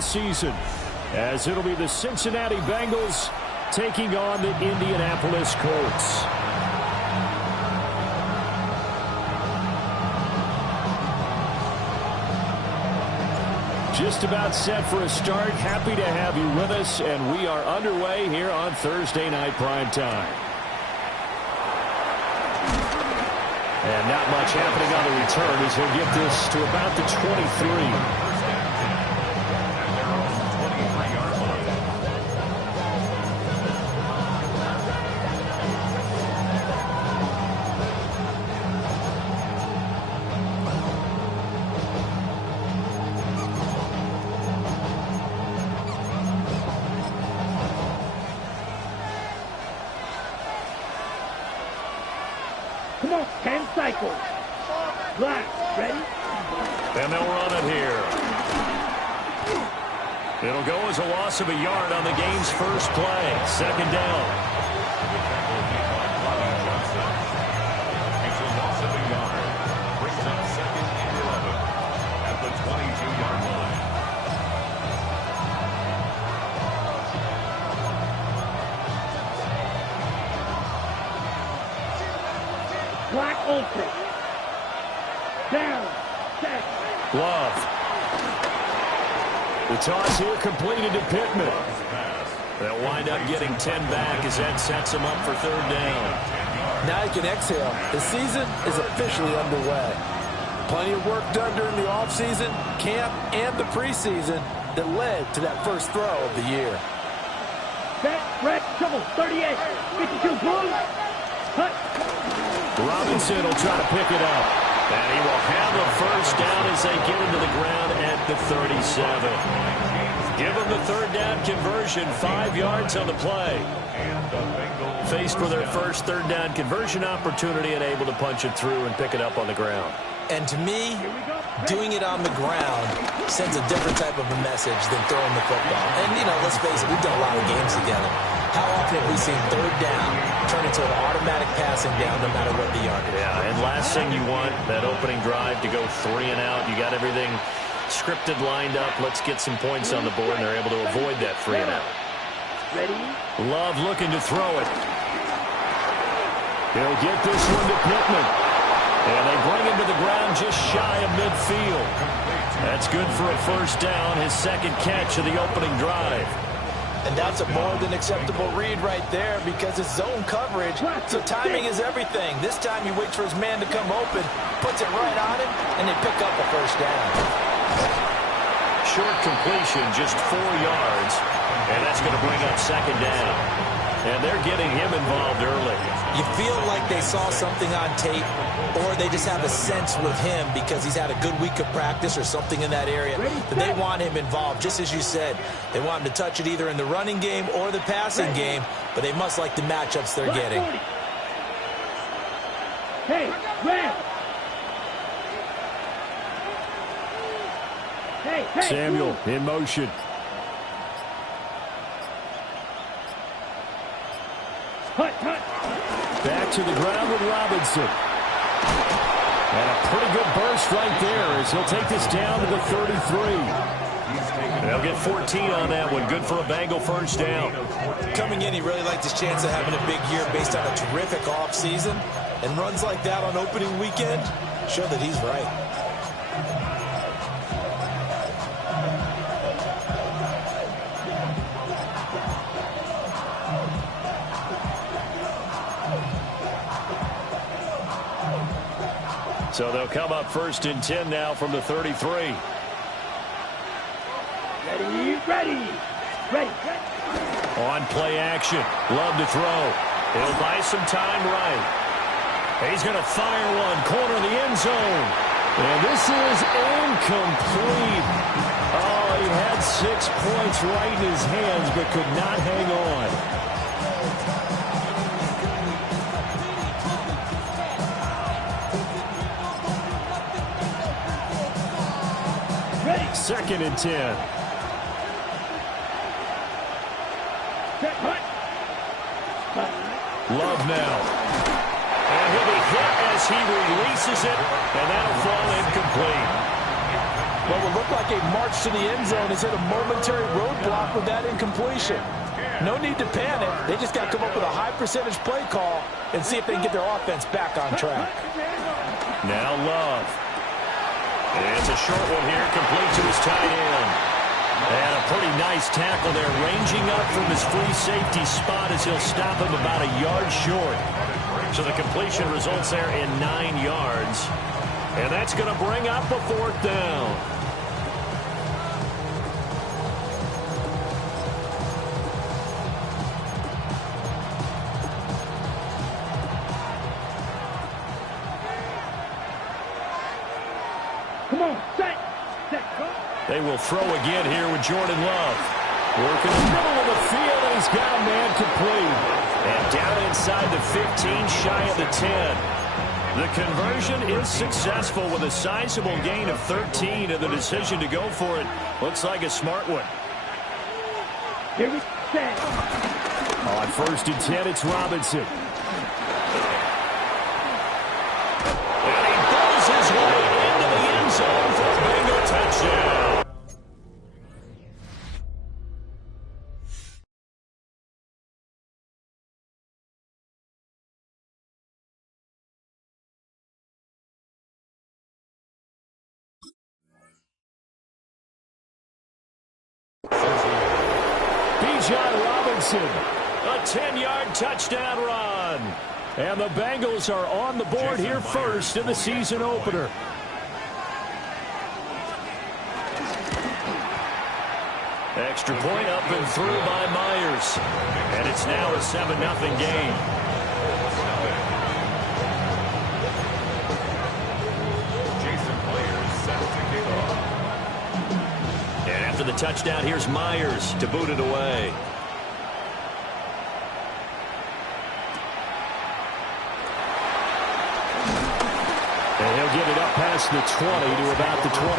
all season, as it'll be the Cincinnati Bengals taking on the Indianapolis Colts. Just about set for a start. Happy to have you with us, and we are underway here on Thursday Night Primetime. And not much happening on the return as he'll get this to about the 23. Come on, 10 cycles. Black, ready? And they'll run it here. It'll go as a loss of a yard on the game's first play. Second down. It's a loss of a yard. Brings up 2nd and 11 at the 22-yard line. Black ultra. Down. Set. Love. The toss here completed to Pittman. They'll wind up getting 10 back as that sets them up for third down. Now you can exhale. The season is officially underway. Plenty of work done during the offseason, camp, and the preseason that led to that first throw of the year. Set. Red. Trouble. 38. 52. Blue. Cut. Robinson will try to pick it up. And he will have a first down as they get into the ground at the 37. Give them the third down conversion, 5 yards on the play. Faced with their first third down conversion opportunity and able to punch it through and pick it up on the ground. And to me, doing it on the ground sends a different type of a message than throwing the football. And, you know, let's face it, we've done a lot of games together. How often have we seen third down turn into an automatic passing down no matter what the yardage? Yeah, and last thing you want, that opening drive to go 3 and out. You got everything scripted, lined up. Let's get some points on the board, and they're able to avoid that 3 and out. Ready? Love looking to throw it. He'll get this one to Pittman. And they bring him to the ground just shy of midfield. That's good for a first down, his second catch of the opening drive. And that's a more than acceptable read right there because it's zone coverage, so timing is everything. This time he waits for his man to come open, puts it right on him, and they pick up a first down. Short completion, just 4 yards, and that's going to bring up second down. And they're getting him involved early. You feel like they saw something on tape, or they just have a sense with him because he's had a good week of practice or something in that area that they want him involved. Just as you said, they want him to touch it either in the running game or the passing game, but they must like the matchups they're getting. Hey, red. Hey, Samuel in motion. Back to the ground with Robinson. And a pretty good burst right there as he'll take this down to the 33. They'll get 14 on that one. Good for a Bengal first down. Coming in, he really liked his chance of having a big year based on a terrific offseason. And runs like that on opening weekend show that he's right. So they'll come up 1st and 10 now from the 33. Ready. On play action. Love to throw. He'll buy some time right. He's going to fire one. Corner of the end zone. And this is incomplete. Oh, he had 6 points right in his hands but could not hang on. Second and 10. Love now. And he'll be hit as he releases it, and that'll fall incomplete. What would look like a march to the end zone has hit a momentary roadblock with that incompletion. No need to panic. They just got to come up with a high percentage play call and see if they can get their offense back on track. Now Love. It's a short one here, complete to his tight end. And a pretty nice tackle there, ranging up from his free safety spot as he'll stop him about a yard short. So the completion results there in 9 yards. And that's going to bring up a 4th down. Come on, set, go. They will throw again here with Jordan Love. Working the middle of the field, and he's got a man complete. And down inside the 15, shy of the 10. The conversion is successful with a sizable gain of 13, and the decision to go for it looks like a smart one. Here we set. On 1st and 10, it's Robinson. And he pulls his way into the end zone for a bingo touchdown. Robinson, a 10-yard touchdown run. And the Bengals are on the board here first in the season opener. Extra point up and through by Myers. And it's now a 7-0 game. And after the touchdown, here's Myers to boot it away. And he'll get it up past the 20 to about the 22.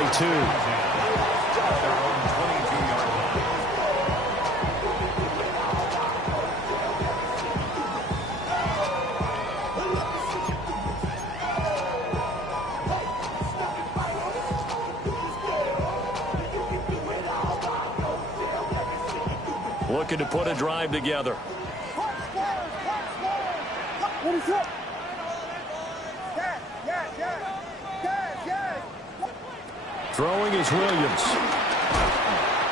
Looking to put a drive together. What is up? Throwing is Williams.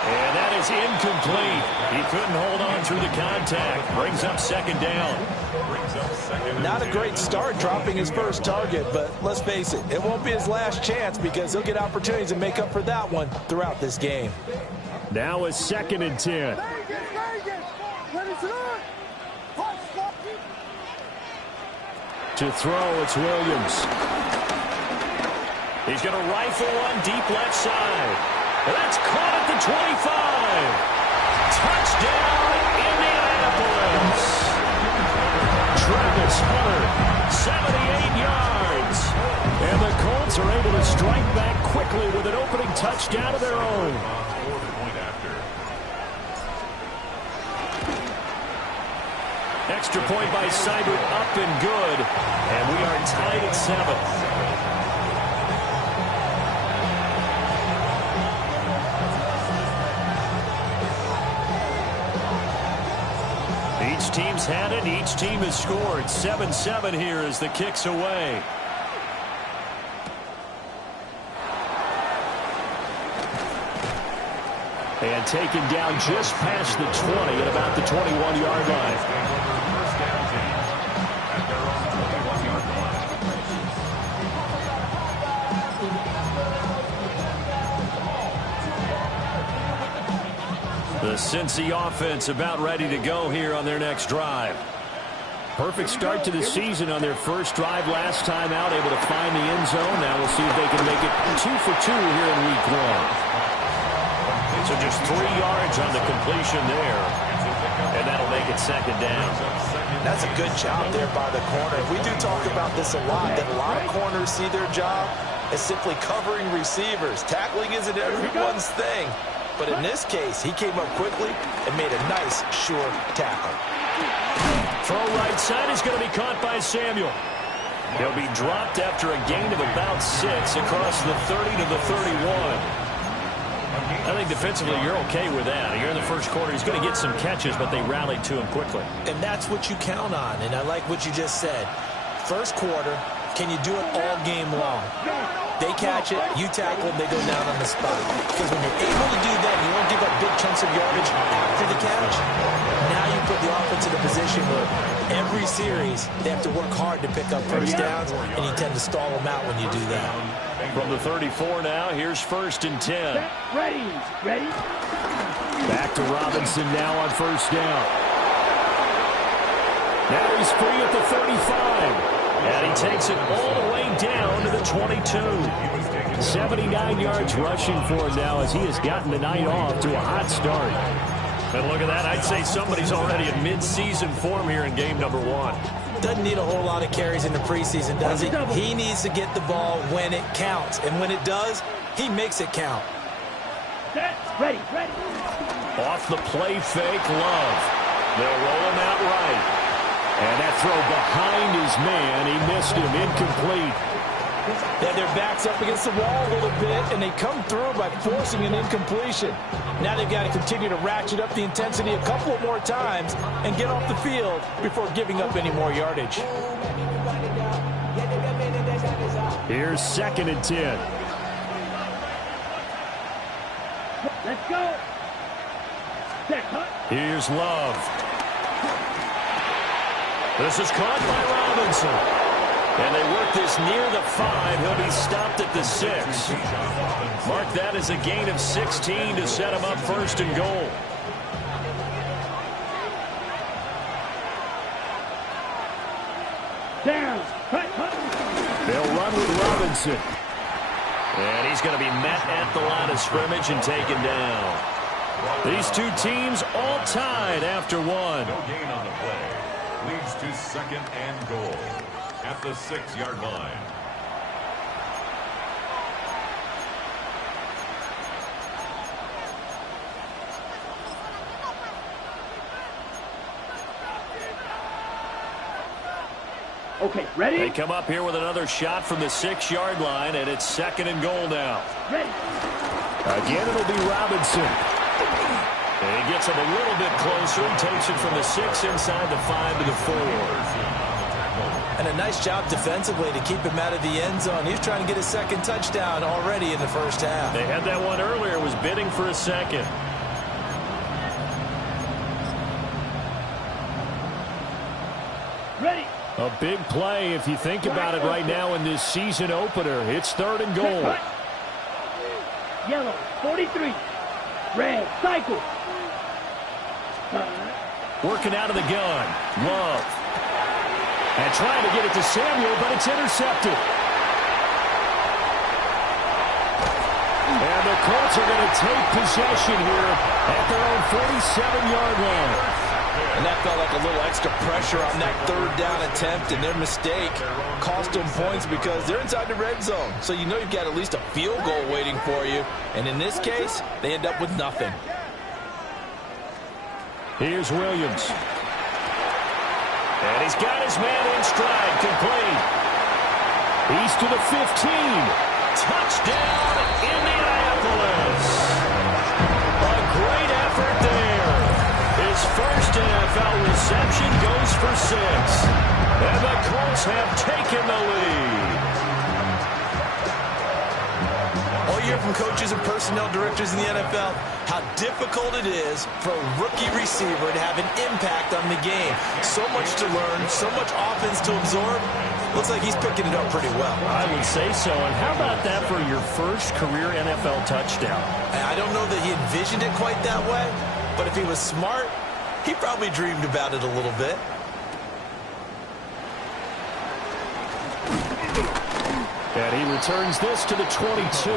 And that is incomplete. He couldn't hold on through the contact. Brings up 2nd down. Not a great start dropping his first target, but let's face it, it won't be his last chance because he'll get opportunities to make up for that one throughout this game. Now a 2nd and 10. To throw, it's Williams. He's going to rifle one deep left side. And that's caught at the 25. Touchdown, Indianapolis. Travis Hunter, 78 yards. And the Colts are able to strike back quickly with an opening touchdown of their own. Extra point by Seibert, up and good. And we are tied at 7. Each team's had it. Each team has scored. 7-7 here as the kick's away. And taken down just past the 20 at about the 21-yard line. The Cincy offense about ready to go here on their next drive. Perfect start to the season on their first drive last time out, able to find the end zone. Now we'll see if they can make it 2 for 2 here in week 1. So just 3 yards on the completion there, and that'll make it 2nd down. That's a good job there by the corner. We do talk about this a lot, that a lot of corners see their job as simply covering receivers. Tackling isn't everyone's thing. But in this case, he came up quickly and made a nice, sure tackle. Throw right side is going to be caught by Samuel. He'll be dropped after a gain of about 6 across the 30 to the 31. I think defensively you're okay with that. You're in the first quarter. He's going to get some catches, but they rallied to him quickly. And that's what you count on, and I like what you just said. First quarter, can you do it all game long? They catch it, you tackle them, they go down on the spot. Because when you're able to do that, you won't give up big chunks of yardage after the catch. Now you put the offense in a position where every series they have to work hard to pick up first downs, and you tend to stall them out when you do that. From the 34 now, here's 1st and 10. Ready. Back to Robinson now on 1st down. Now he's free at the 35. And he takes it all the way down to the 22. 79 yards rushing for him now as he has gotten the night off to a hot start. And look at that. I'd say somebody's already in mid-season form here in game number 1. Doesn't need a whole lot of carries in the preseason, does he? He needs to get the ball when it counts. And when it does, he makes it count. Ready. Off the play fake, Love. They'll roll him out right. And that throw behind his man, he missed him, incomplete. Yeah, their back's up against the wall a little bit, and they come through by forcing an incompletion. Now they've got to continue to ratchet up the intensity a couple of more times and get off the field before giving up any more yardage. Here's 2nd and 10. Let's go. Here's Love. This is caught by Robinson. And they work this near the 5. He'll be stopped at the 6. Mark that as a gain of 16 to set him up 1st and goal. Down. They'll run with Robinson. And he's going to be met at the line of scrimmage and taken down. These two teams all tied after 1. No gain on the play. Leads to 2nd and goal at the 6-yard line. Okay, ready? They come up here with another shot from the 6-yard line, and it's 2nd and goal now. Ready. Again, it'll be Robinson. And he gets him a little bit closer and takes it from the 6 inside the 5 to the 4. And a nice job defensively to keep him out of the end zone. He was trying to get his 2nd touchdown already in the first half. They had that one earlier, was bidding for a 2nd. Ready. A big play if you think about it right now in this season opener. It's 3rd and goal. Yellow, 43. Red, cycle. Working out of the gun. Love. And trying to get it to Samuel, but it's intercepted. And the Colts are going to take possession here at their own 47-yard line. And that felt like a little extra pressure on that 3rd down attempt, and their mistake cost them points because they're inside the red zone. So you know you've got at least a field goal waiting for you. And in this case, they end up with nothing. Here's Williams. And he's got his man in stride, complete. He's to the 15. Touchdown, Indianapolis. A great effort there. His first NFL reception goes for 6. And the Colts have taken the lead. All year from coaches and personnel directors in the NFL, how difficult it is for a rookie receiver to have an impact on the game. So much to learn, so much offense to absorb. Looks like he's picking it up pretty well. I would say so. And how about that for your first career NFL touchdown? I don't know that he envisioned it quite that way, but if he was smart, he probably dreamed about it a little bit. And he returns this to the 22.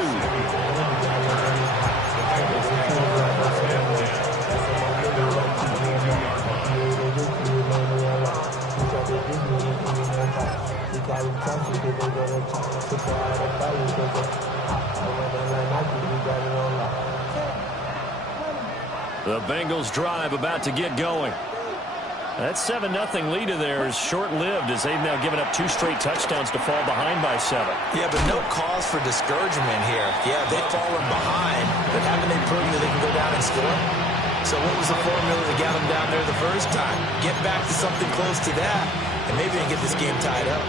The Bengals drive about to get going. That 7-0 lead of theirs short-lived as they've now given up 2 straight touchdowns to fall behind by 7. Yeah, but no cause for discouragement here. Yeah, they've fallen behind, but haven't they proven that they can go down and score? So what was the formula that got them down there the first time? Get back to something close to that, and maybe they can get this game tied up.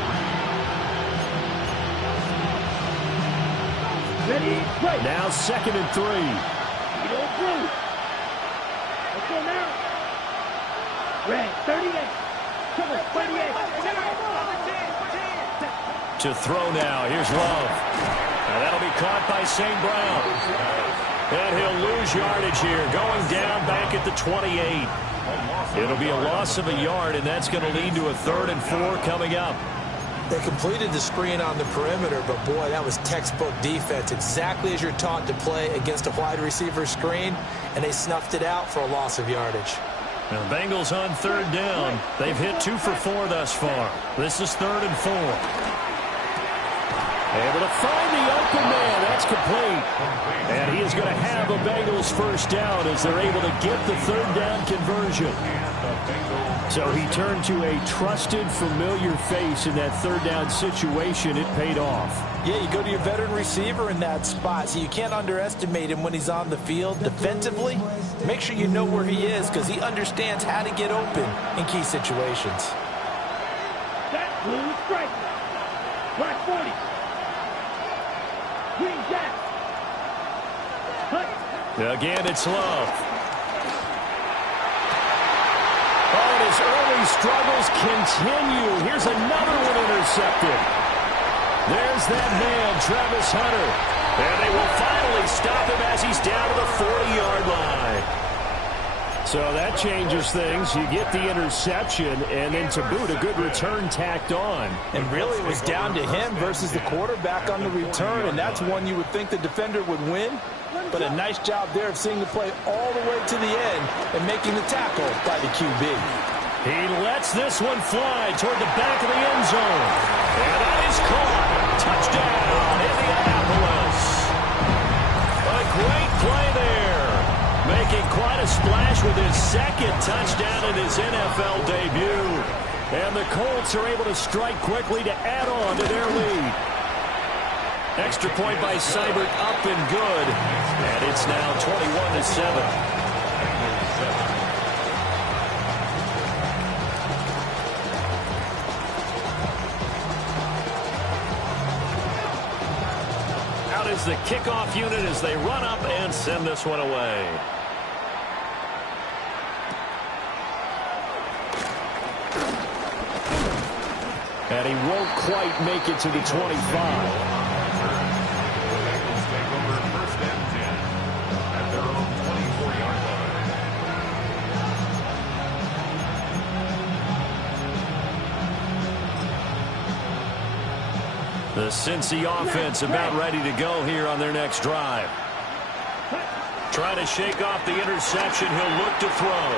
Ready, play. Now 2nd and 3. You don't blue. Let's go now. Red, 38. Come on, 38. To throw now. Here's Love. Now that'll be caught by St. Brown. And he'll lose yardage here. Going down back at the 28. It'll be a loss of a yard, and that's going to lead to a 3rd and 4 coming up. They completed the screen on the perimeter, but boy, that was textbook defense. Exactly as you're taught to play against a wide receiver screen, and they snuffed it out for a loss of yardage. Now, the Bengals on 3rd down. They've hit 2 for 4 thus far. This is 3rd and 4. Able to find the open man. That's complete. And he is going to have a Bengals first down as they're able to get the 3rd down conversion. So he turned to a trusted, familiar face in that 3rd down situation. It paid off. Yeah, you go to your veteran receiver in that spot, so you can't underestimate him when he's on the field defensively. Make sure you know where he is because he understands how to get open in key situations. That blue strike. Black 40. Green jack. Cut. Again, it's Love. Oh, and his early struggles continue. Here's another one intercepted. There's that man, Travis Hunter. And they will finally stop him as he's down to the 40-yard line. So that changes things. You get the interception, and then to boot, a good return tacked on. And really, it was down to him versus the quarterback on the return, and that's one you would think the defender would win. But a nice job there of seeing the play all the way to the end and making the tackle by the QB. He lets this one fly toward the back of the end zone. And that is caught. Touchdown, Indianapolis. A great play there. Making quite a splash with his 2nd touchdown in his NFL debut. And the Colts are able to strike quickly to add on to their lead. Extra point by Seibert, up and good. And it's now 21-7. Out is the kickoff unit as they run up and send this one away. And he won't quite make it to the 25. The Cincy offense about ready to go here on their next drive. Trying to shake off the interception. He'll look to throw.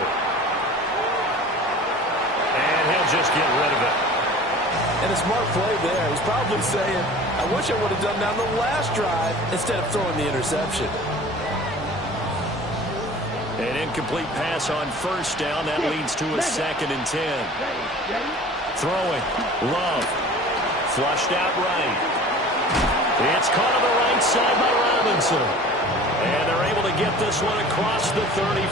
And he'll just get rid of it. And a smart play there. He's probably saying, I wish I would have done that on the last drive instead of throwing the interception. An incomplete pass on 1st down. That leads to a 2nd and 10. Throwing. Love. Flushed out right. It's caught on the right side by Robinson. And they're able to get this one across the 35.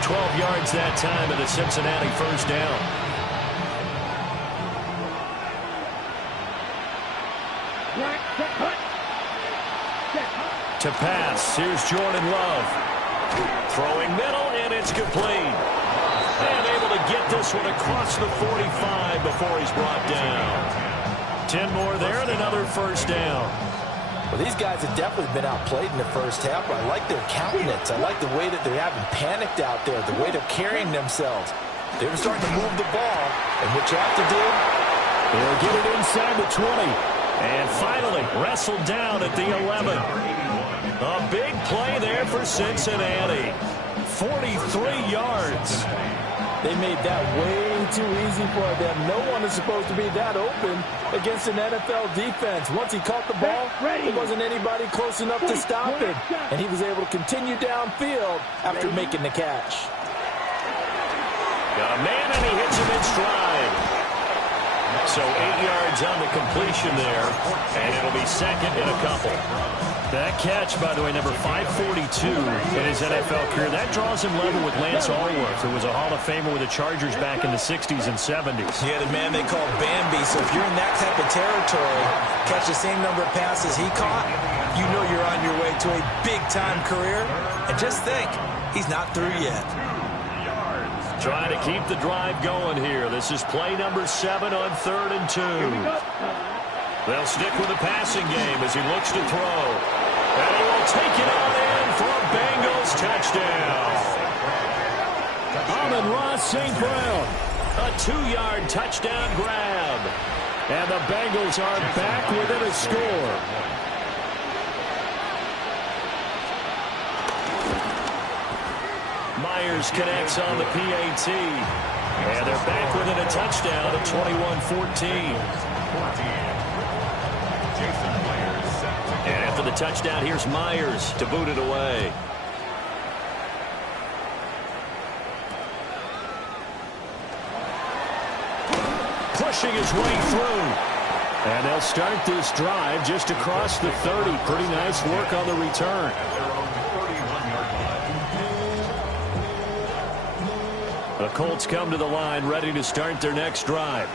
12 yards that time and a Cincinnati first down. To pass, here's Jordan Love. Throwing middle, and it's complete. And able to get this one across the 45 before he's brought down. 10 more there and another first down. Well, these guys have definitely been outplayed in the first half, but I like their countenance. I like the way that they're having panicked out there, the way they're carrying themselves. They were starting to move the ball, and what you have to do, they'll get it inside the 20. And finally, wrestled down at the 11. A big play there for Cincinnati. 43 yards. They made that way too easy for them. No one is supposed to be that open against an NFL defense. Once he caught the ball, there wasn't anybody close enough to stop him. And he was able to continue downfield after making the catch. Got a man, and he hits him in stride. So 8 yards on the completion there, and it'll be second and a couple. That catch, by the way, number 542 in his NFL career, that draws him level with Lance Allworth, who was a Hall of Famer with the Chargers back in the 60s and 70s. Yeah, the man they call Bambi. So if you're in that type of territory, catch the same number of passes he caught, you know you're on your way to a big-time career. And just think, he's not through yet. Trying to keep the drive going here. This is play number 7 on 3rd and 2. They'll stick with the passing game as he looks to throw. And he will take it on in for a Bengals touchdown. Amon-Ra St. Brown. A 2-yard touchdown grab. And the Bengals are back within a score. Myers connects on the PAT. And they're back within a touchdown at 21-14. And after the touchdown, here's Myers to boot it away. Pushing his way through. And they'll start this drive just across the 30. Pretty nice work on the return. The Colts come to the line ready to start their next drive.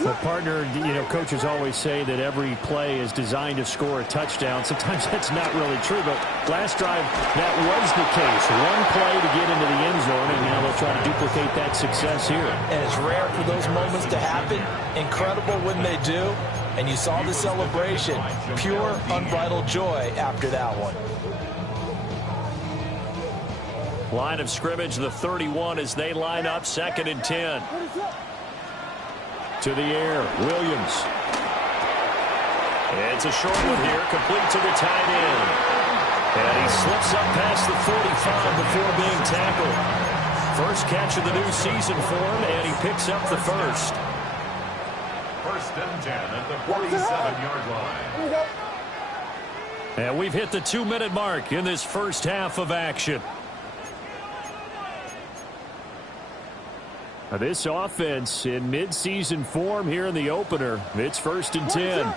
Well, partner, coaches always say that every play is designed to score a touchdown. Sometimes that's not really true, but last drive, that was the case. One play to get into the end zone, and now they'll try to duplicate that success here. And it's rare for those moments to happen. Incredible when they do. And you saw the celebration. Pure, unbridled joy after that one. Line of scrimmage, the 31 as they line up 2nd and 10. To the air, Williams. It's a short one here, complete to the tight end. And he slips up past the 45 before being tackled. First catch of the new season for him, and he picks up the first. 1st and 10 at the 47-yard line. And we've hit the 2-minute mark in this first half of action. This offense in midseason form here in the opener. It's 1st and 10.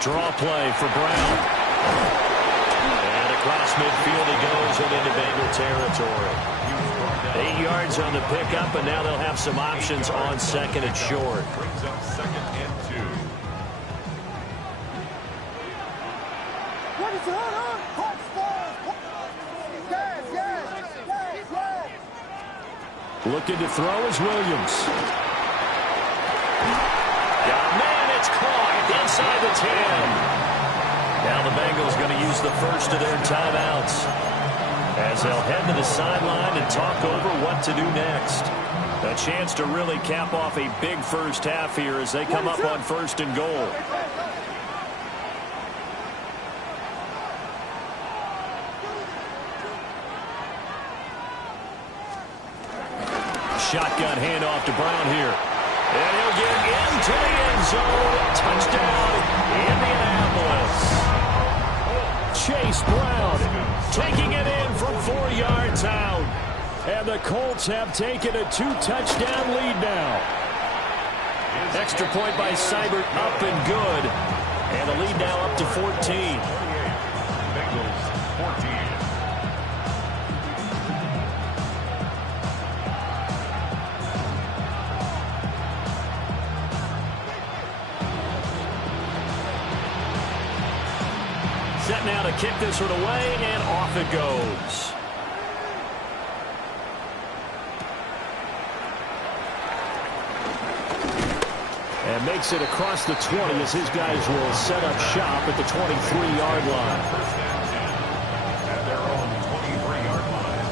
Draw play for Brown. And across midfield he goes and into Bengal territory. 8 yards on the pickup, and now they'll have some options on 2nd and short. Brings up 2nd and 2. Looking to throw is Williams. Yeah, man, it's caught inside the 10. Now the Bengals going to use the first of their timeouts as they'll head to the sideline and talk over what to do next. A chance to really cap off a big first half here as they come up on 1st and goal. Shotgun handoff to Brown here. And he'll get into the end zone. Touchdown, Indianapolis. Chase Brown taking it in from 4 yards out. And the Colts have taken a 2-touchdown lead now. Extra point by Seibert up and good. And the lead now up to 14. Bengals 14. Set now to kick this one away, and off it goes. And makes it across the 20 as his guys will set up shop at the 23-yard line. 1st and 10 at their own 23-yard line.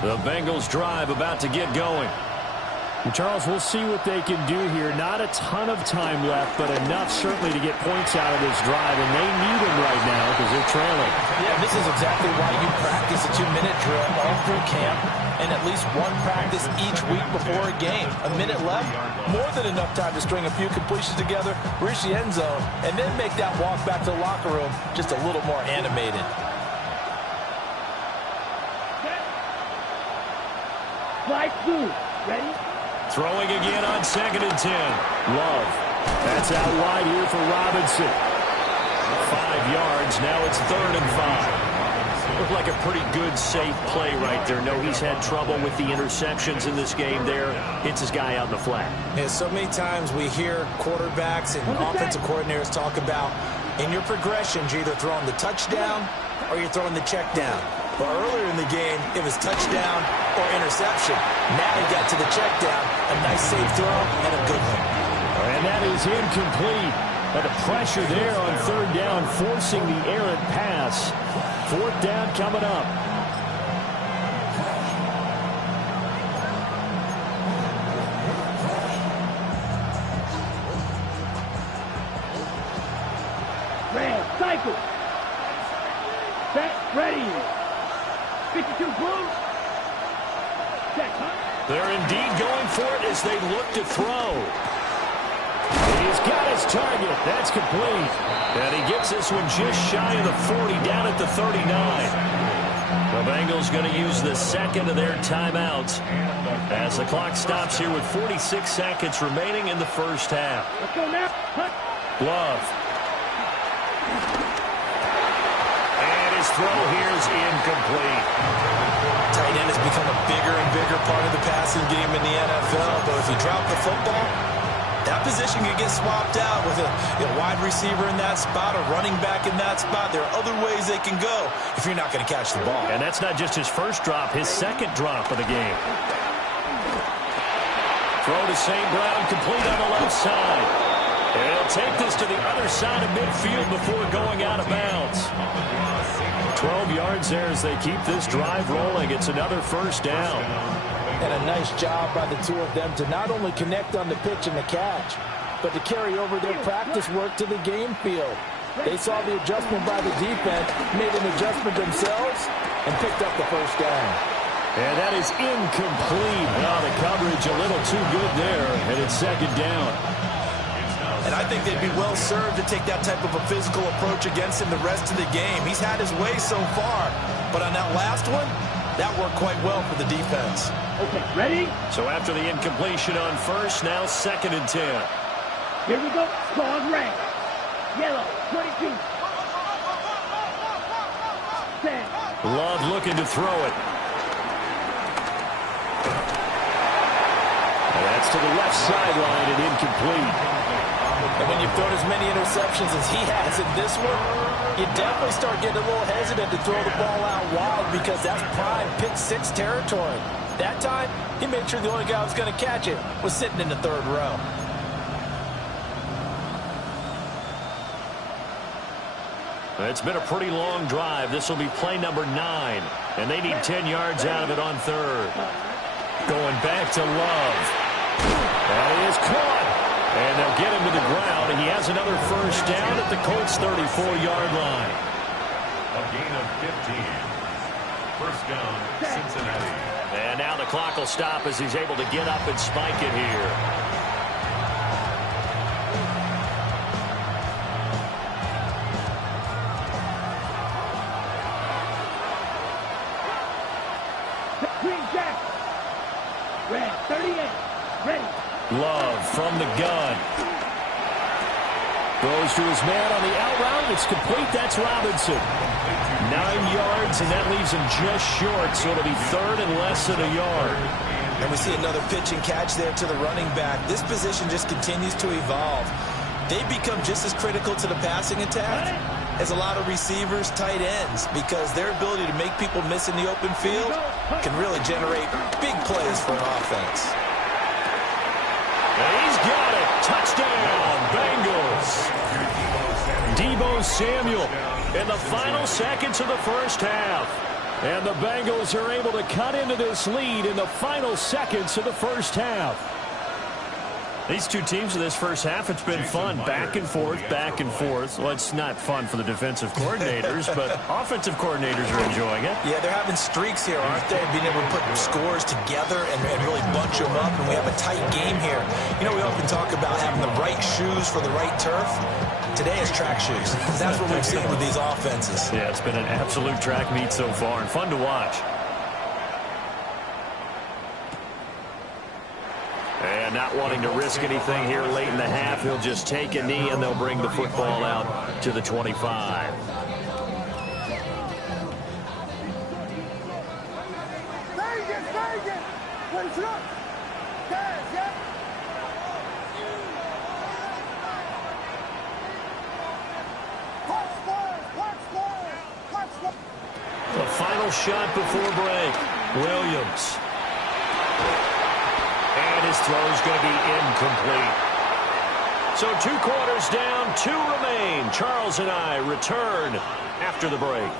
The Bengals drive about to get going. And Charles, we'll see what they can do here. Not a ton of time left, but enough certainly to get points out of this drive, and they need them right now because they're trailing. Yeah, this is exactly why you practice a 2-minute drill all through camp and at least one practice each week before a game. A minute left, more than enough time to string a few completions together, reach the end zone, and then make that walk back to the locker room just a little more animated. Slide through. Ready? Throwing again on 2nd and 10. Love. That's out wide here for Robinson. 5 yards. Now it's 3rd and 5. Looked like a pretty good, safe play right there. No, he's had trouble with the interceptions in this game there. Hits his guy out in the flat. Yeah, so many times we hear quarterbacks and offensive coordinators talk about in your progressions, you're either throwing the touchdown or you're throwing the check down. But earlier in the game, it was touchdown or interception. Now he got to the check down, a nice safe throw, and a good one. And that is incomplete. But the pressure there on 3rd down, forcing the errant pass. 4th down coming up. Red, cycle. Set, ready. 52 blue. Check, huh? They're indeed going for it as they look to throw. He's got his target. That's complete. And he gets this one just shy of the 40, down at the 39. The Bengals going to use the second of their timeouts as the clock stops here with 46 seconds remaining in the first half. Let's go now. Hunt. Love. And his throw here is incomplete. Tight end has become a bigger and bigger part of the passing game in the NFL. But if you drop the football, that position can get swapped out with a wide receiver in that spot, a running back in that spot. There are other ways they can go if you're not going to catch the ball. And that's not just his first drop, his second drop of the game. Throw to St. Brown, complete on the left side. And he'll take this to the other side of midfield before going out of bounds. 12 yards there as they keep this drive rolling. It's another first down. And a nice job by the two of them to not only connect on the pitch and the catch, but to carry over their practice work to the game field. They saw the adjustment by the defense, made an adjustment themselves, and picked up the first down. And that is incomplete. Well, the coverage a little too good there, and it's 2nd down. And I think they'd be well served to take that type of a physical approach against him the rest of the game. He's had his way so far, but on that last one, that worked quite well for the defense. Okay, ready? So after the incompletion on first, now 2nd and 10. Here we go. Claws red. Yellow, 22. Set. Love looking to throw it. And that's to the left sideline and incomplete. And when you've thrown as many interceptions as he has in this one, you definitely start getting a little hesitant to throw the ball out wide because that's prime pick 6 territory. That time, he made sure the only guy who was going to catch it was sitting in the 3rd row. It's been a pretty long drive. This will be play number 9. And they need 10 yards out of it on 3rd. Going back to Love. That is caught. And they'll get him to the ground. And he has another first down at the Colts' 34-yard line. A gain of 15. First down, Cincinnati. And now the clock will stop as he's able to get up and spike it here. Green Jack. Red, 38. Ready. Love from the gun. Throws to his man on the out route. It's complete. That's Robinson. 9 yards, and that leaves him just short, so it'll be 3rd and less than a yard. And we see another pitch and catch there to the running back. This position just continues to evolve. They become just as critical to the passing attack as a lot of receivers, tight ends, because their ability to make people miss in the open field can really generate big plays for an offense. And he's got it. Touchdown, Bengals. Deebo Samuel in the final seconds of the first half. And the Bengals are able to cut into this lead in the final seconds of the first half. These two teams in this first half, it's been fun. Back and forth, back and forth. Well, it's not fun for the defensive coordinators, but offensive coordinators are enjoying it. Yeah, they're having streaks here, aren't they? Being able to put scores together and really bunch them up, and we have a tight game here. You know, we often talk about having the right shoes for the right turf. Today is track shoes. That's what we've seen with these offenses. Yeah, it's been an absolute track meet so far, and fun to watch. And not wanting to risk anything here late in the half, he'll just take a knee, and they'll bring the football out to the 25. The final shot before break. Williams. And his throw is going to be incomplete. So 2 quarters down, 2 remain. Charles and I return after the break.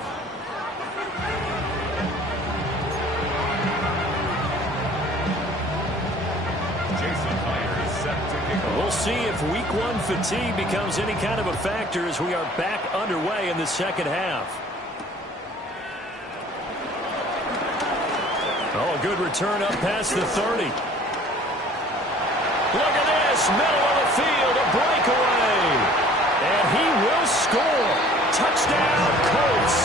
We'll see if week 1 fatigue becomes any kind of a factor as we are back underway in the second half. Oh, a good return up past the 30. Look at this, middle of the field, a breakaway. And he will score. Touchdown, Colts.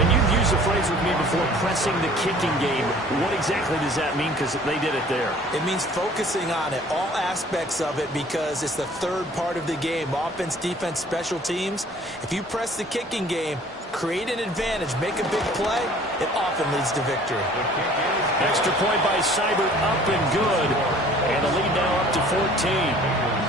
And you've used the phrase with me before, pressing the kicking game. What exactly does that mean? Because they did it there. It means focusing on it, all aspects of it, because it's the third part of the game. Offense, defense, special teams. If you press the kicking game, create an advantage, make a big play, it often leads to victory. Extra point by Seibert, up and good. And the lead now up to 14.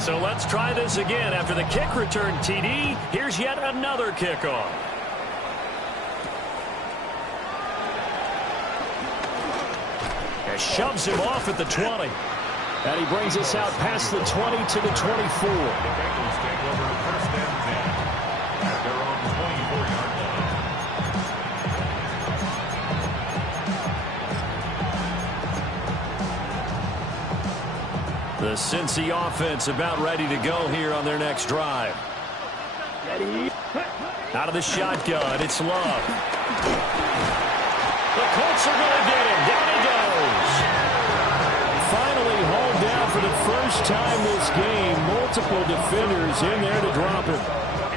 So let's try this again. After the kick return TD, here's yet another kickoff. And shoves him off at the 20. And he brings us out past the 20 to the 24. The Bengals take over first and 10 at their own 24-yard line. The Cincy offense about ready to go here on their next drive. Out of the shotgun, it's Love. The Colts are going to get him. Down he goes. Finally hauled down for the first time this game. Multiple defenders in there to drop him.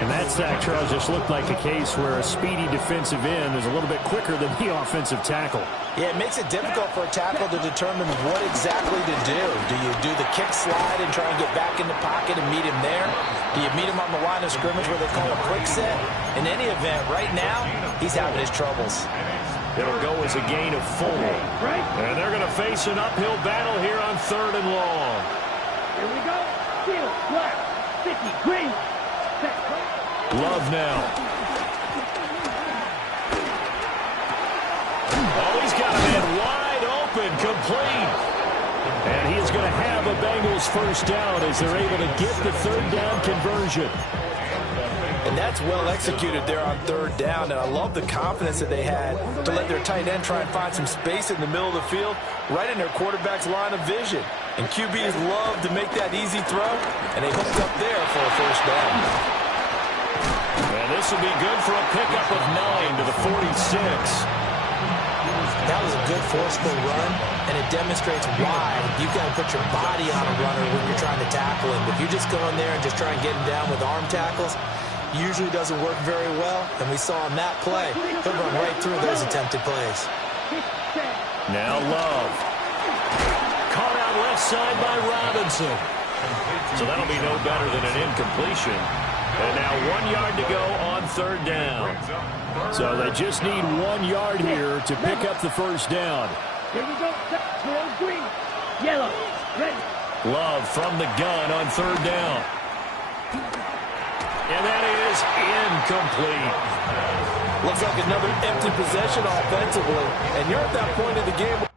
And that sack, Charles, just looked like a case where a speedy defensive end is a little bit quicker than the offensive tackle. Yeah, it makes it difficult for a tackle to determine what exactly to do. Do you do the kick slide and try and get back in the pocket and meet him there? Do you meet him on the line of scrimmage where they call a quick set? In any event, right now, he's having his troubles. It'll go as a gain of 4. And they're going to face an uphill battle here on 3rd and long. Here we go. Field, black, 50, green. Set. Love now. Oh, he's got a man wide open, complete. And he is going to have a Bengals first down as they're able to get the 3rd down conversion. And that's well executed there on 3rd down. And I love the confidence that they had to let their tight end try and find some space in the middle of the field, right in their quarterback's line of vision. And QBs love to make that easy throw, and they hooked up there for a first down. And this will be good for a pickup of 9 to the 46. That was a good forceful run, and it demonstrates why you've got to put your body on a runner when you're trying to tackle him. If you just go in there and just try and get him down with arm tackles, usually doesn't work very well, and we saw in that play, he'll run right through those attempted plays. Now Love. Caught out left side by Robinson. So that'll be no better than an incompletion. And now 1 yard to go on third down. So they just need 1 yard here to pick up the first down. Here we go. Green. Yellow. Red. Love from the gun on third down. And that is incomplete. Looks like another empty possession offensively. And you're at that point in the game.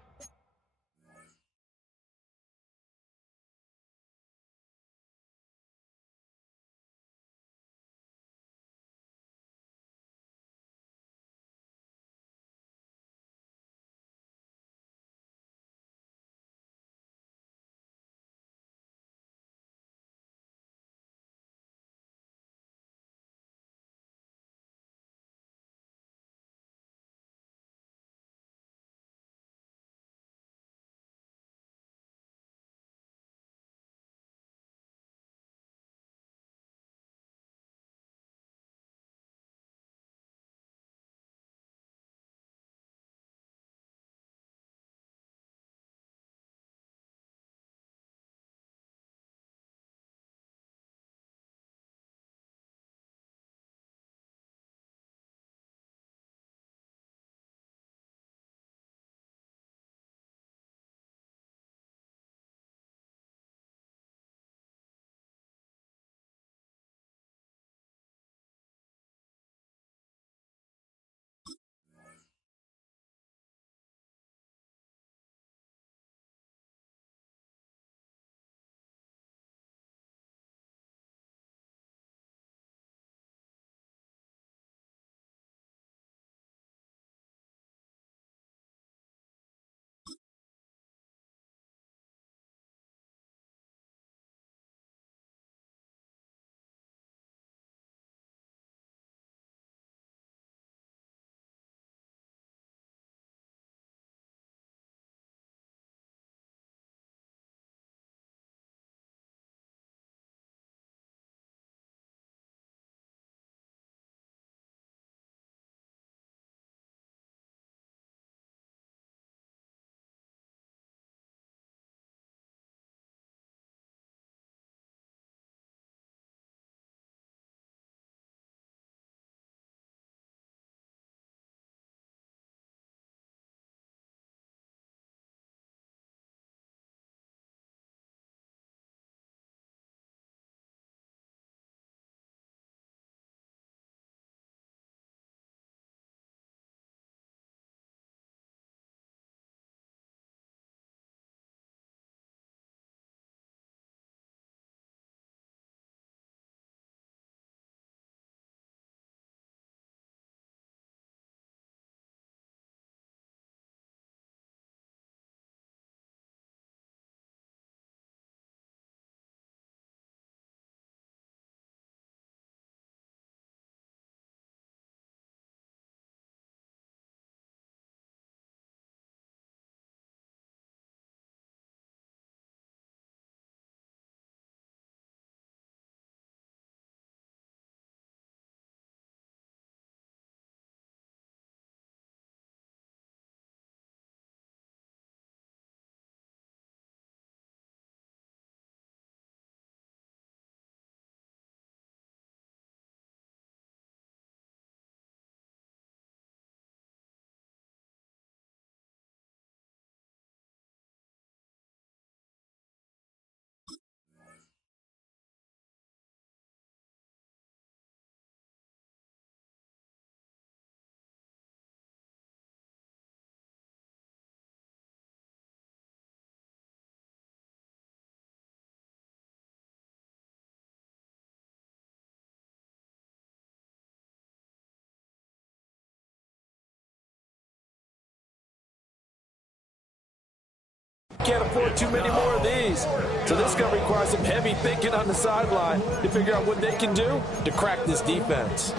Can't afford too many more of these. So this is going to require some heavy thinking on the sideline to figure out what they can do to crack this defense.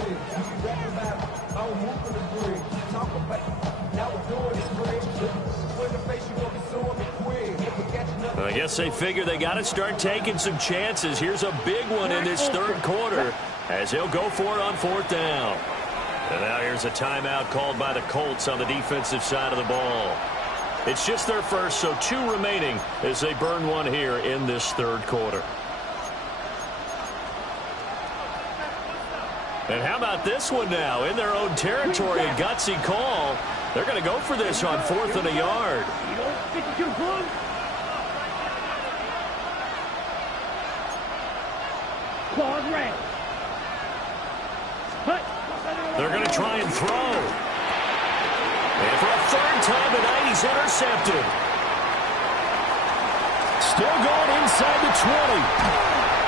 I guess they figure they got to start taking some chances. Here's a big one in this third quarter as he'll go for it on fourth down. And now here's a timeout called by the Colts on the defensive side of the ball. It's just their first, so 2 remaining as they burn one here in this third quarter. And how about this one now? In their own territory, a gutsy call. They're going to go for this on 4th and a yard. They're going to try and throw. And for a 3rd time tonight, he's intercepted. Still going inside the 20.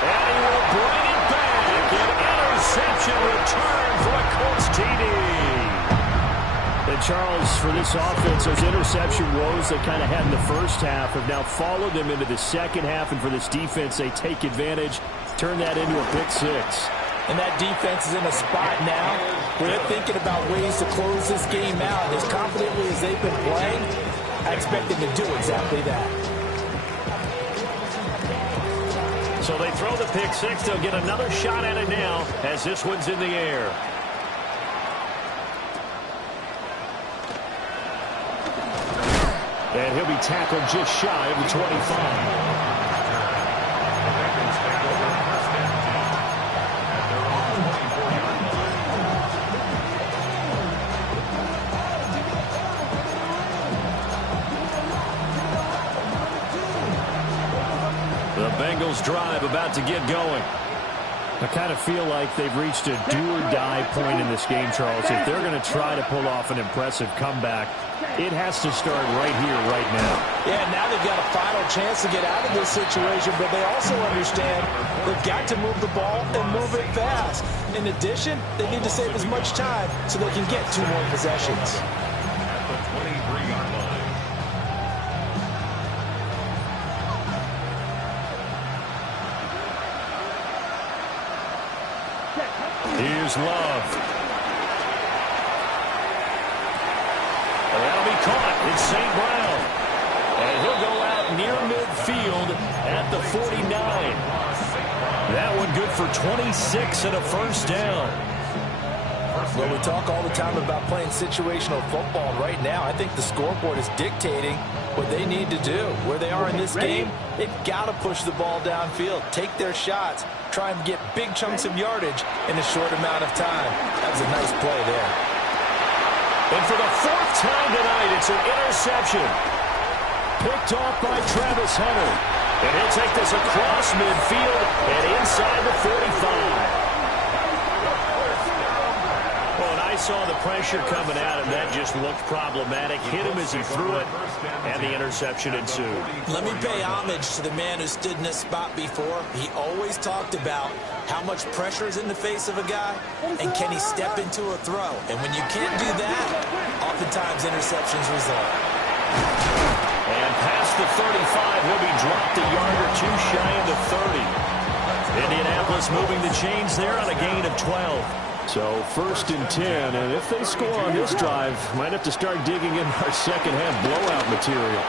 And he will bring it back. An interception return for a Colts TD. And Charles, for this offense, those interception woes they kind of had in the first half have now followed them into the second half. And for this defense, they take advantage, turn that into a pick 6. And that defense is in a spot now where they're thinking about ways to close this game out. As confidently as they've been playing, I expect them to do exactly that. So they throw the pick 6. They'll get another shot at it now as this one's in the air. And he'll be tackled just shy of the 25. The Bengals drive about to get going. I kind of feel like they've reached a do-or-die point in this game, Charles. If they're going to try to pull off an impressive comeback, it has to start right here, right now. Yeah, now they've got a final chance to get out of this situation, but they also understand they've got to move the ball and move it fast. In addition, they need to save as much time so they can get 2 more possessions. At the 23-yard line. Here's Love. And that'll be caught. It's St. Brown. And he'll go out near midfield at the 49. That one good for 26 and a 1st down. Well, we talk all the time about playing situational football. Right now, I think the scoreboard is dictating what they need to do. Where they are in this game, they've got to push the ball downfield, take their shots, try and get big chunks of yardage in a short amount of time. That was a nice play there. And for the 4th time tonight, it's an interception. Picked off by Travis Hunter. And he'll take this across midfield and inside the 45. Well, and I saw the pressure coming at him. That just looked problematic. Hit him as he threw it, and the interception ensued. Let me pay homage to the man who stood in this spot before. He always talked about how much pressure is in the face of a guy, and can he step into a throw. And when you can't do that, oftentimes interceptions result. And past the 35, he'll be dropped a yard or 2 shy of the 30. Indianapolis moving the chains there on a gain of 12. So 1st and 10, and if they score on this drive, might have to start digging in our second half blowout material.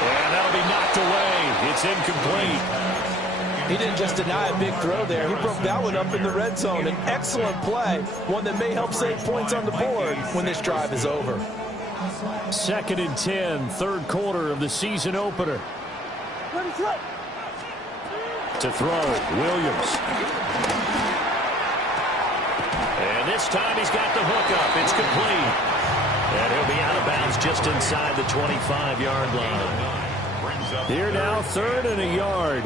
And that'll be knocked away. It's incomplete. He didn't just deny a big throw there. He broke that one up in the red zone. An excellent play, one that may help save points on the board when this drive is over. 2nd and 10, 3rd quarter of the season opener. To throw, Williams. And this time he's got the hook up. It's complete. And he'll be out of bounds just inside the 25-yard line. Here now, 3rd and a yard.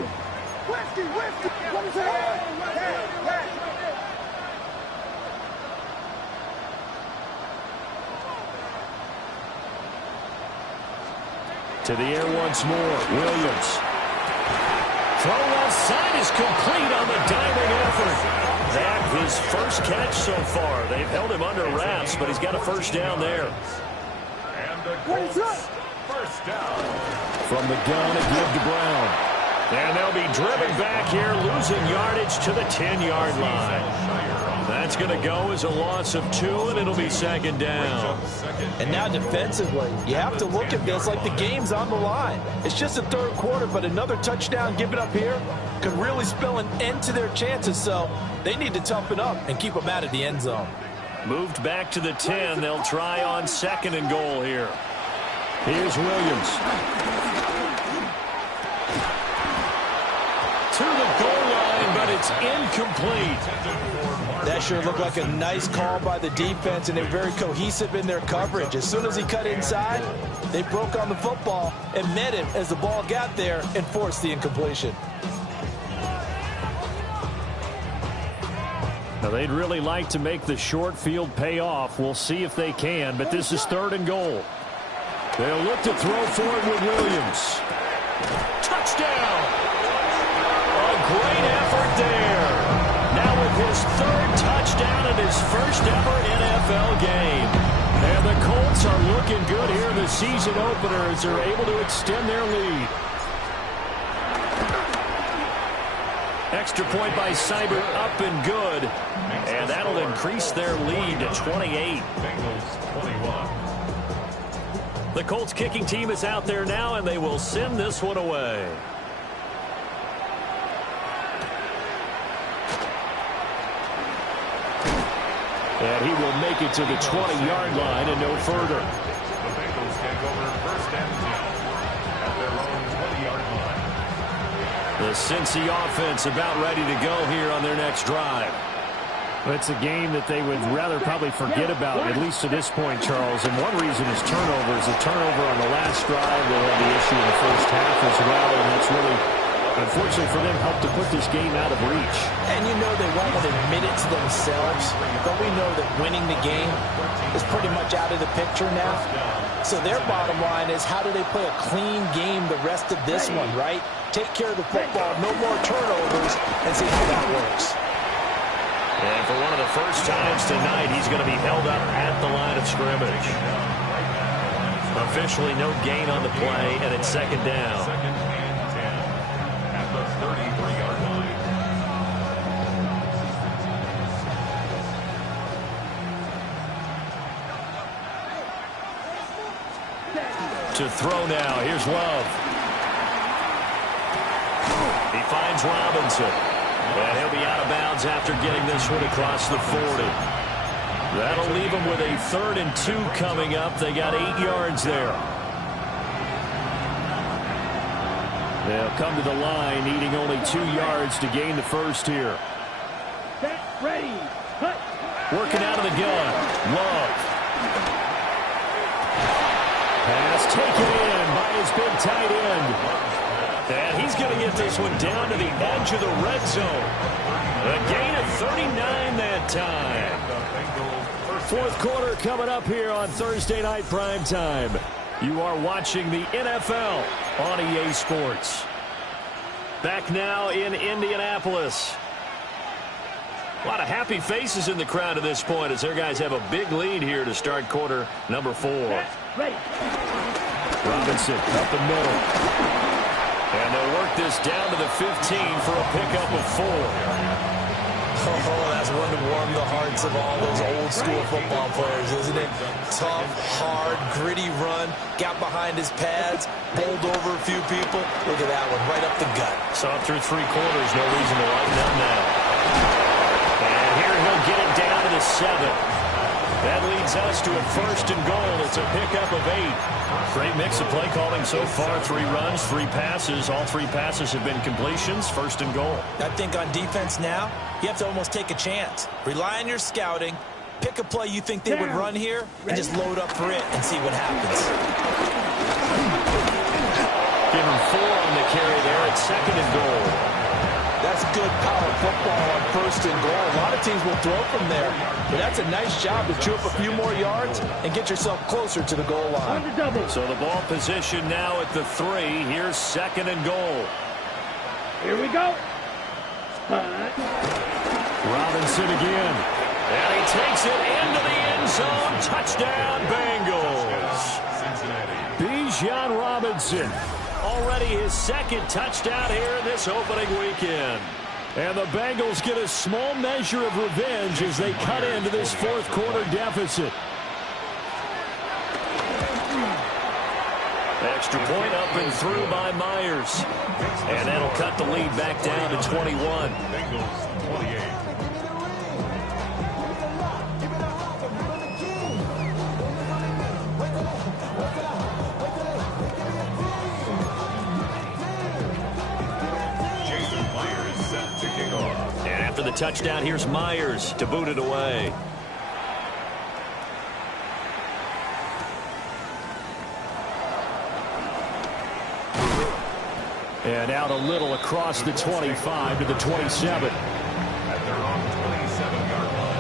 To the air once more, Williams. Throw left side is complete on the diving effort. That his first catch so far. They've held him under wraps, but he's got a 1st down there. And the Colts, 1st down. From the gun, a give to Brown. And they'll be driven back here, losing yardage to the 10-yard line. That's going to go as a loss of 2, and it'll be 2nd down. And now defensively, you have to look at this like the game's on the line. It's just the 3rd quarter, but another touchdown given up here could really spell an end to their chances, so they need to toughen up and keep them out of the end zone. Moved back to the 10. They'll try on 2nd and goal here. Here's Williams. To the goal line, but it's It's incomplete. That sure looked like a nice call by the defense, and they're very cohesive in their coverage. As soon as he cut inside, they broke on the football and met him as the ball got there and forced the incompletion. Now, they'd really like to make the short field pay off. We'll see if they can, but this is 3rd and goal. They'll look to throw forward with Williams. Touchdown! A great effort there. Now with his 3rd touchdown in his first ever NFL game. And the Colts are looking good here in the season opener as they're able to extend their lead. Extra point by Seibert, up and good. And that'll increase their lead to 28. The Colts kicking team is out there now, and they will send this one away. And he will make it to the 20-yard line and no further. The Bengals take over 1st and 10 at their own 20-yard line. The Cincy offense about ready to go here on their next drive. It's a game that they would rather probably forget about, at least to this point, Charles. And one reason is turnovers. A turnover on the last drive. They had the issue in the first half as well, and that's really, unfortunately for them, helped to put this game out of reach. And you know they won't admit it to themselves, but we know that winning the game is pretty much out of the picture now. So their bottom line is, how do they play a clean game the rest of this one, right? Take care of the football, no more turnovers, and see how that works. And for one of the first times tonight, he's going to be held up at the line of scrimmage. Officially no gain on the play, and it's 2nd down. 2nd and 10 at the 33-yard line. To throw now, here's Love. He finds Robinson. And he'll be out of bounds after getting this one across the 40. That'll leave them with a 3rd and 2 coming up. They got 8 yards there. They'll come to the line, needing only 2 yards to gain the first here. Set, ready, cut. Working out of the gun. Love. Pass taken in by his big tight end. And he's going to get this one down to the edge of the red zone. A gain of 39 that time. 4th quarter coming up here on Thursday Night Primetime. You are watching the NFL on EA Sports. Back now in Indianapolis. A lot of happy faces in the crowd at this point as their guys have a big lead here to start quarter number 4. Ready. Robinson up the middle. And they'll work this down to the 15 for a pickup of 4. Oh, that's one to warm the hearts of all those old school football players, isn't it? Tough, hard, gritty run. Got behind his pads, bowled over a few people. Look at that one, right up the gut. Saw it through 3 quarters, no reason to lighten up now. And here he'll get it down to the 7. That leads us to a 1st and goal. It's a pickup of 8. Great mix of play calling so far. 3 runs, 3 passes. All 3 passes have been completions. 1st and goal. I think on defense now, you have to almost take a chance. Rely on your scouting. Pick a play you think they would run here and just load up for it and see what happens. Give him 4 on the carry there. It's 2nd and goal. That's good power football on 1st and goal. A lot of teams will throw from there. But that's a nice job to chew up a few more yards and get yourself closer to the goal line. So the ball position now at the 3. Here's 2nd and goal. Here we go. Robinson again. And he takes it into the end zone. Touchdown, Bengals. Bijan Robinson. Already his 2nd touchdown here in this opening weekend. And the Bengals get a small measure of revenge as they cut into this 4th quarter deficit. Extra point up and through by Myers. And that'll cut the lead back down to 21. Bengals 28. Myers set to kick off. touchdown. Here's Myers to boot it away. And out a little across the 25 to the 27. At their own 27-yard line.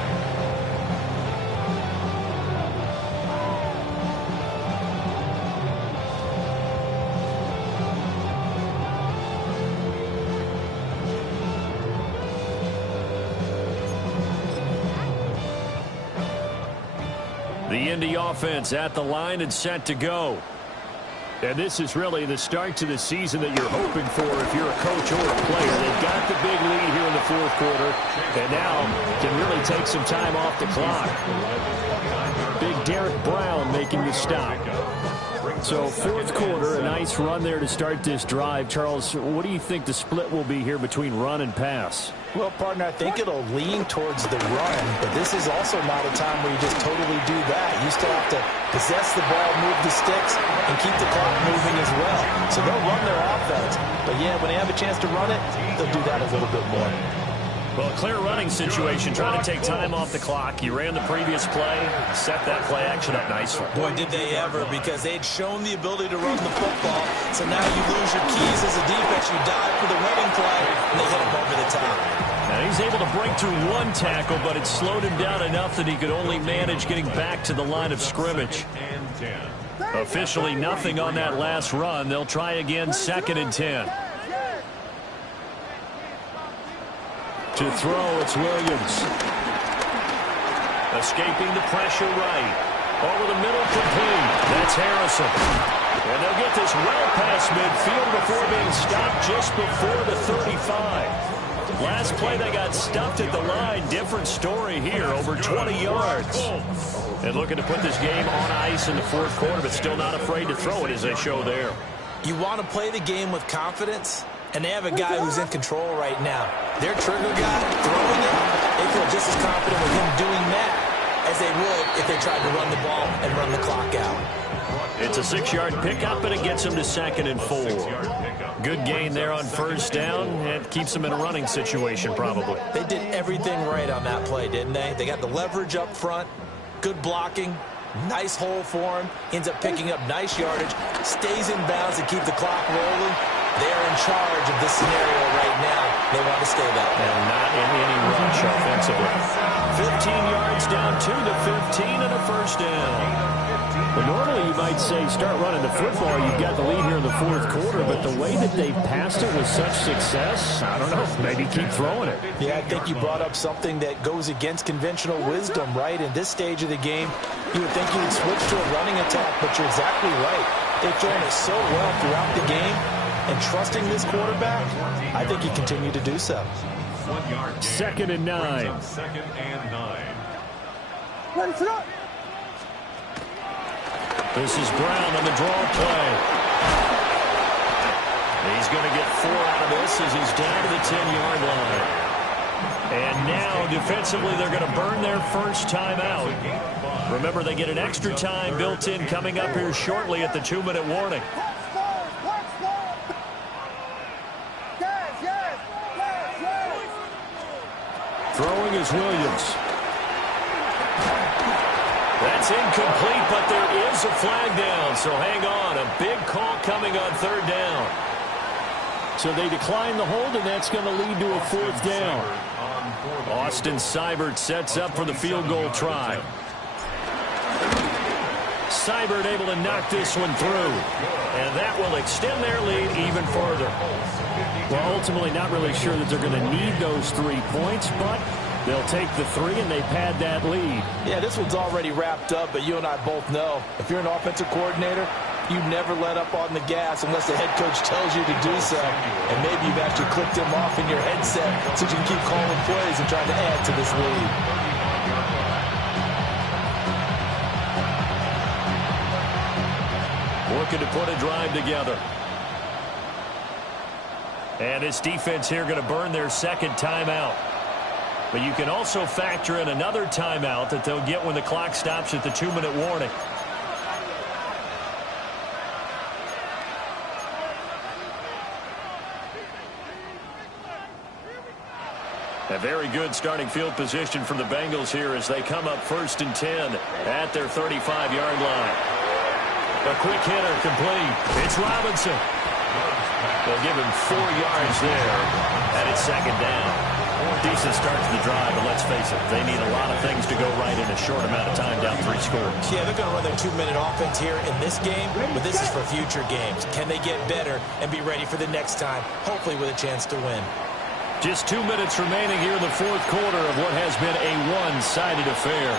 The Indy offense at the line and set to go. And this is really the start to the season that you're hoping for if you're a coach or a player. They've got the big lead here in the fourth quarter, and now can really take some time off the clock. Big Derek Brown making the stop. So fourth quarter, a nice run there to start this drive. Charles, what do you think the split will be here between run and pass? Well, partner, I think it'll lean towards the run, but this is also not a time where you just totally do that. You still have to possess the ball, move the sticks, and keep the clock moving as well. So they'll run their offense. But, yeah, when they have a chance to run it, they'll do that a little bit more. Well, a clear running situation, trying to take time off the clock. You ran the previous play, set that play action up nicely. Boy, did they ever, because they'd shown the ability to run the football. So now you lose your keys as a defense. You dive for the running play, and they hit him over the top. Now he's able to break through one tackle, but it slowed him down enough that he could only manage getting back to the line of scrimmage. Officially nothing on that last run. They'll try again, 2nd and 10. To throw, it's Williams. Escaping the pressure right. Over the middle, complete. That's Harrison. And they'll get this well past midfield before being stopped just before the 35. Last play, they got stuffed at the line. Different story here, over 20 yards. And looking to put this game on ice in the fourth quarter, but still not afraid to throw it as they show there. You want to play the game with confidence, and they have a guy who's in control right now. Their trigger guy throwing it, they feel just as confident with him doing that as they would if they tried to run the ball and run the clock out. It's a 6-yard pickup, and it gets them to 2nd and 4. Good gain there on first down. It keeps them in a running situation, probably. They did everything right on that play, didn't they? They got the leverage up front, good blocking, nice hole for him, ends up picking up nice yardage, stays in bounds to keep the clock rolling. They're in charge of this scenario right now. They want to stay that way. And not in any rush offensively. 15 yards down to the 15 and a first down. Well, normally you might say start running the football. You've got the lead here in the fourth quarter, but the way that they passed it with such success, I don't know, maybe keep throwing it. Yeah, I think you brought up something that goes against conventional wisdom, right? In this stage of the game, you would think you would switch to a running attack, but you're exactly right. They've thrown it so well throughout the game, and trusting this quarterback, I think you continue to do so. 1 yard gain. 2nd and 9. 2nd and 9. This is Brown on the draw play. He's going to get 4 out of this as he's down to the 10-yard line. And now, defensively, they're going to burn their first time out. Remember, they get an extra time built in coming up here shortly at the 2-minute warning. Throwing is Williams. That's incomplete, but there is a flag down, so hang on. A big call coming on 3rd down. So they decline the hold, and that's going to lead to a 4th down. Austin Seibert sets up for the field goal try. Seibert able to knock this one through, and that will extend their lead even further. Well, ultimately not really sure that they're going to need those 3 points, but they'll take the 3 and they pad that lead. Yeah, this one's already wrapped up, but you and I both know if you're an offensive coordinator, you never let up on the gas unless the head coach tells you to do so. And maybe you've actually clicked him off in your headset so you can keep calling plays and trying to add to this lead. Looking to put a drive together. And this defense here going to burn their 2nd timeout. But you can also factor in another timeout that they'll get when the clock stops at the 2-minute warning. A very good starting field position for the Bengals here as they come up 1st and 10 at their 35-yard line. A quick hitter complete. It's Robinson. They'll give him 4 yards there, and it's 2nd down. Decent start to the drive, but let's face it, they need a lot of things to go right in a short amount of time, down 3 scores. Yeah, they're going to run their 2-minute offense here in this game, but this is for future games. Can they get better and be ready for the next time, hopefully with a chance to win? Just 2 minutes remaining here in the 4th quarter of what has been a one-sided affair.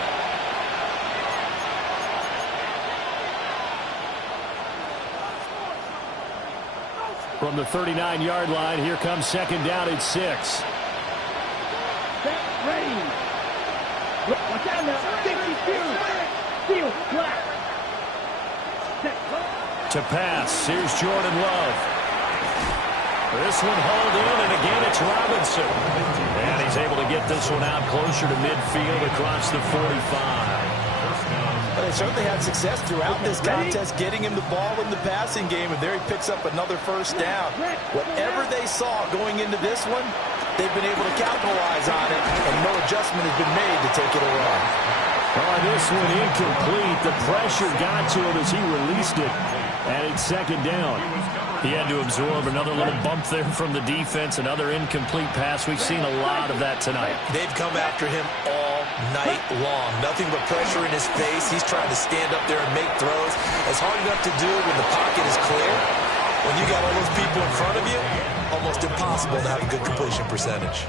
From the 39-yard line, here comes 2nd down at 6. Set, ready. Watch out now. 52. Field, flat. Set. To pass, here's Jordan Love. This one hauled in, and again it's Robinson. And he's able to get this one out closer to midfield across the 45. Well, they certainly had success throughout this contest, getting him the ball in the passing game, and there he picks up another 1st down. Whatever they saw going into this one, they've been able to capitalize on it, and no adjustment has been made to take it away. This one incomplete. The pressure got to him as he released it, and it's 2nd down. He had to absorb another little bump there from the defense, another incomplete pass. We've seen a lot of that tonight. They've come after him all night long. Nothing but pressure in his face. He's trying to stand up there and make throws. It's hard enough to do when the pocket is clear. When you got all those people in front of you, almost impossible to have a good completion percentage.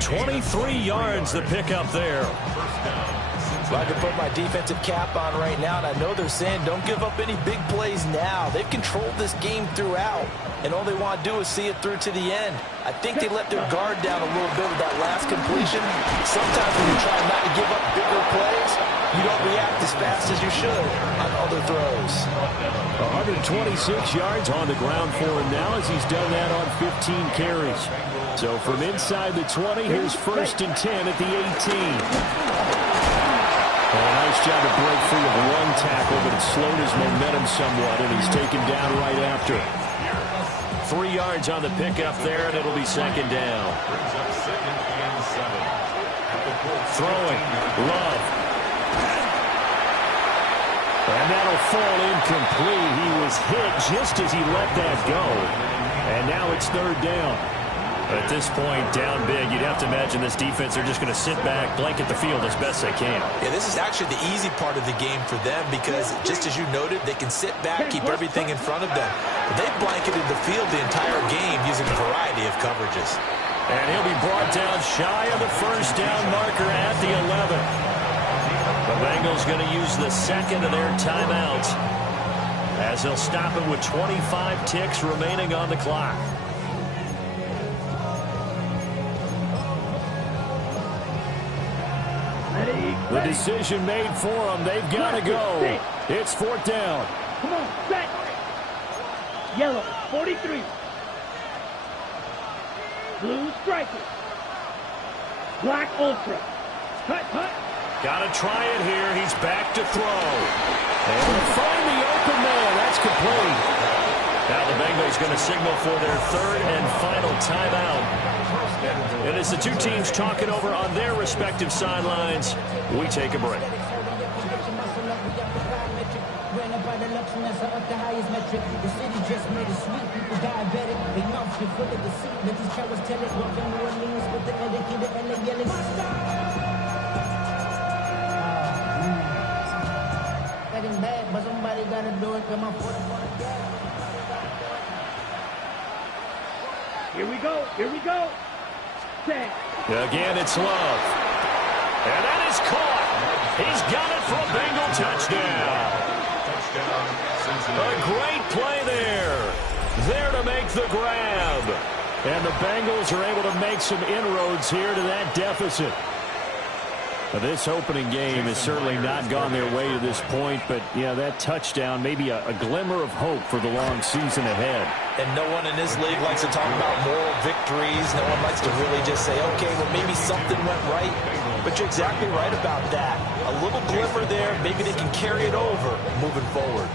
23 yards the pickup there. I can put my defensive cap on right now, and I know they're saying don't give up any big plays now. They've controlled this game throughout, and all they want to do is see it through to the end. I think they let their guard down a little bit with that last completion. Sometimes when you try not to give up bigger plays, you don't react as fast as you should on other throws. 126 yards on the ground for him now as he's done that on 15 carries. So from inside the 20, here's 1st and 10 at the 18. A nice job to break free of one tackle, but it slowed his momentum somewhat, and he's taken down right after. 3 yards on the pickup there, and it'll be 2nd down. Throwing, Love. And that'll fall incomplete. He was hit just as he let that go. And now it's 3rd down. At this point, down big, you'd have to imagine this defense are just going to sit back, blanket the field as best they can. Yeah, this is actually the easy part of the game for them because, just as you noted, they can sit back, keep everything in front of them. But they've blanketed the field the entire game using a variety of coverages. And he'll be brought down shy of the 1st down marker at the 11. The Bengals going to use the 2nd of their timeouts as they'll stop it with 25 ticks remaining on the clock. The decision made for them. They've got to go. It's 4th down. Come on, set. Yellow, 43. Blue striker. Black ultra. Cut, cut. Got to try it here. He's back to throw. And we'll find the open man. That's complete. Now the Bengals going to signal for their 3rd and final timeout. And as the two teams talking over on their respective sidelines, we take a break. Here we go. Here we go. Set. Again, it's Love. And that is caught. He's got it for a Bengal touchdown. A great play there. There to make the grab. And the Bengals are able to make some inroads here to that deficit. This opening game has certainly not gone their way to this point, but, yeah, that touchdown, maybe a glimmer of hope for the long season ahead. And no one in this league likes to talk about moral victories. No one likes to really just say, okay, well, maybe something went right. But you're exactly right about that. A little glimmer there, maybe they can carry it over moving forward.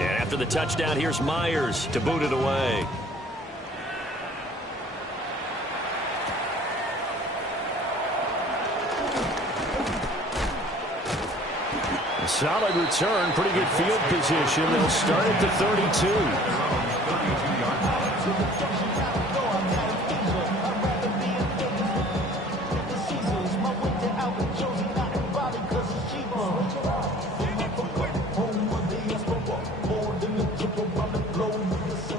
And after the touchdown. Here's Myers to boot it away. A solid return, pretty good field position. They'll start at the 32.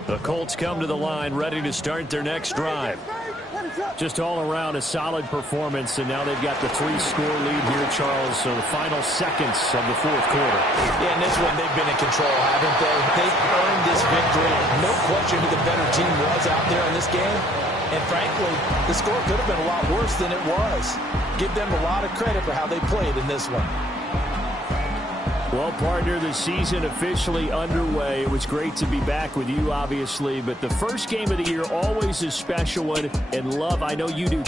The Colts come to the line, ready to start their next drive. Just all around a solid performance, and now they've got the 3-score lead here, Charles. So the final seconds of the fourth quarter. Yeah, in this one, they've been in control, haven't they? They've earned this victory. No question who the better team was out there in this game. And frankly, the score could have been a lot worse than it was. Give them a lot of credit for how they played in this one. Well, partner, the season officially underway. It was great to be back with you, obviously, but the first game of the year always a special one. And, Love, I know you do